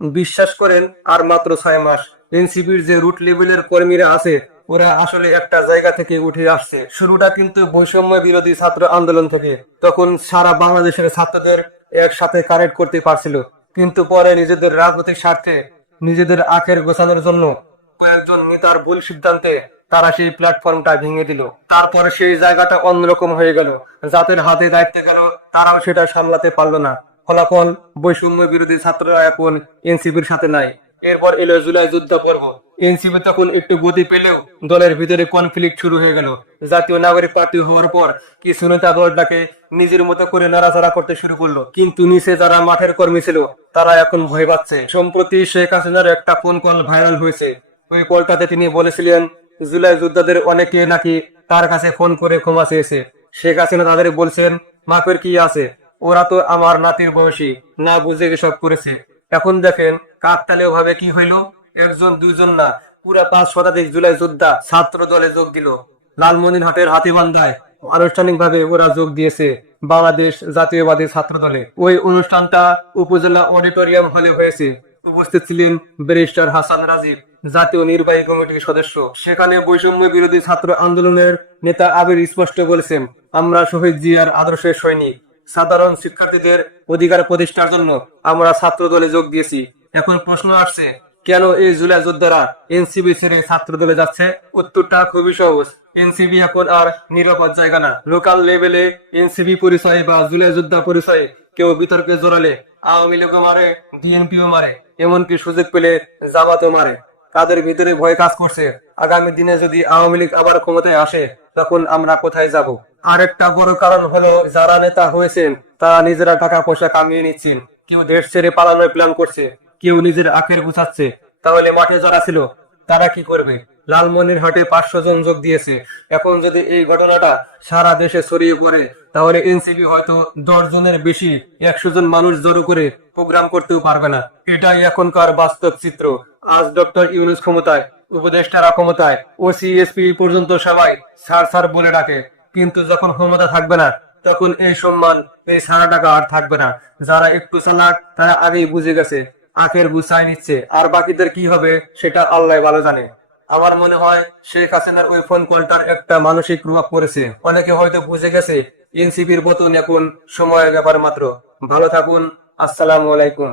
বিশ্বাস করেন, আর মাত্র ছয় মাস। এনসিপির যে রুট লেভেলের কর্মীরা আছে, ওরা আসলে একটা জায়গা থেকে উঠে আসছে। শুরুটা কিন্তু বৈষম্য বিরোধী ছাত্র আন্দোলন থেকে। তখন সারা বাংলাদেশের ছাত্রদের একসাথে কানেক্ট করতে পারছিল। কিন্তু পরে নিজেদের রাজনৈতিক স্বার্থে, নিজেদের আখের গোছানোর জন্য কয়েকজন নেতার ভুল সিদ্ধান্তে তারা সেই প্ল্যাটফর্মটা ভেঙে দিল। তারপরে সেই জায়গাটা অন্যরকম হয়ে গেল। যাদের হাতে দায়িত্ব গেল, তারাও সেটা সামলাতে পারল না। ফলাফল বৈষম্য বিরোধী ছাত্ররা এখন এনসিপির সাথে নাই। এরপর এলো জুলাই যুদ্ধ পর্ব। এনসিপি তখন একটু গতি পেলেও দলের ভিতরে কনফ্লিক্ট শুরু হয়ে গেল। জাতীয় নাগরিক পার্টি হওয়ার পর কিছু নেতা দলটাকে নিজের মতো করে নাড়াচাড়া করতে শুরু করল। কিন্তু নিচে যারা মাঠের কর্মী ছিল, তারা এখন ভয় পাচ্ছে। সম্প্রতি শেখ হাসিনার একটা ফোন কল ভাইরাল হয়েছে। ওই কলটাতে তিনি বলেছিলেন, জুলাই যোদ্ধাদের অনেকে নাকি তার কাছে ফোন করে ক্ষমা চেয়েছে। শেখ হাসিনা তাদের বলছেন, মাপের কি আছে? ওরা তো আমার নাতির বয়সী, না বুঝে এসব করেছে। এখন দেখেন কাকতালীয় ভাবে কি হইল? একজন, দুইজন না। পুরা পাঁচ শতাধিক জুলাই যোদ্ধা ছাত্র দলে যোগ দিল। লালমনিরহাটের হাতিবান্ধায় আনুষ্ঠানিক ভাবে ওরা যোগ দিয়েছে বাংলাদেশ জাতীয়বাদী ছাত্র দলে। ওই অনুষ্ঠানটা উপজেলা অডিটোরিয়াম হলে হয়েছে। উপস্থিত ছিলেন ব্যারিস্টার হাসান রাজীব, জাতীয় নির্বাহী কমিটির সদস্য। সেখানে বৈষম্য বিরোধী ছাত্র আন্দোলনের নেতা আবির স্পষ্ট বলেছেন, আমরা শহীদ জিয়ার আদর্শের সৈনিক। সাধারণ শিক্ষার্থীদের অধিকার প্রতিষ্ঠার জন্য আমরা ছাত্র দলে যোগ দিয়েছি। এখন প্রশ্ন আসছে, কেন এই জুলাই যোদ্ধারা এনসিবি ছেড়ে ছাত্র দলে যাচ্ছে? উত্তরটা খুবই সহজ। এনসিবি এখন আর নিরাপদ জায়গা না। লোকাল লেভেলে এনসিবি পরিচয়ে বা জুলাই যোদ্ধা পরিচয়ে কেউ বিতর্কে জড়ালে আওয়ামী লীগও মারে বিএনপিও মারে, এমনকি সুযোগ পেলে জামাতও মারে। তাদের ভিতরে ভয় কাজ করছে। আগামী দিনে যদি আওয়ামী লীগ আবার ক্ষমতায় আসে, তখন আমরা কোথায় যাব? আরেকটা বড় কারণ হলো যারা নেতা হয়েছেন, তারা নিজেরা টাকা পয়সা কামিয়ে নিচ্ছেন। কেউ দেশ ছেড়ে পালানোর প্ল্যান করছে, কেউ নিজের আখের গুছাচ্ছে। তাহলে মাঠে যারা ছিল, তারা কি করবে? লালমনির হাটে পাঁচশো জন যোগ দিয়েছে। এখন যদি এই ঘটনাটা সারা দেশে ছড়িয়ে পড়ে, তাহলে এনসিপি হয়তো দশ জনের বেশি, একশো জন মানুষ জড়ো করে প্রোগ্রাম করতেও পারবে না। এটাই এখনকার বাস্তব চিত্র। আজ ডক্টর ইউনুস ক্ষমতায়, উপদেষ্টারা ক্ষমতায় ও সিএসপি পর্যন্ত সবাই স্যার স্যার বলে ডাকে। কিন্তু যখন ক্ষমতা থাকবে না, তখন এই সম্মান, এই সারা টাকা আর থাকবে না। যারা একটু চালাক, তারা আগেই বুঝে গেছে, আখের গুছাই নিচ্ছে। আর বাকিদের কি হবে, সেটা আল্লাহ ভালো জানে। আমার মনে হয় শেখ হাসিনার ওই ফোন কলটার একটা মানসিক প্রভাব পড়েছে। অনেকে হয়তো বুঝে গেছে, এনসিপির পতন এখন সময়ের ব্যাপার মাত্র। ভালো থাকুন, আসসালামু আলাইকুম।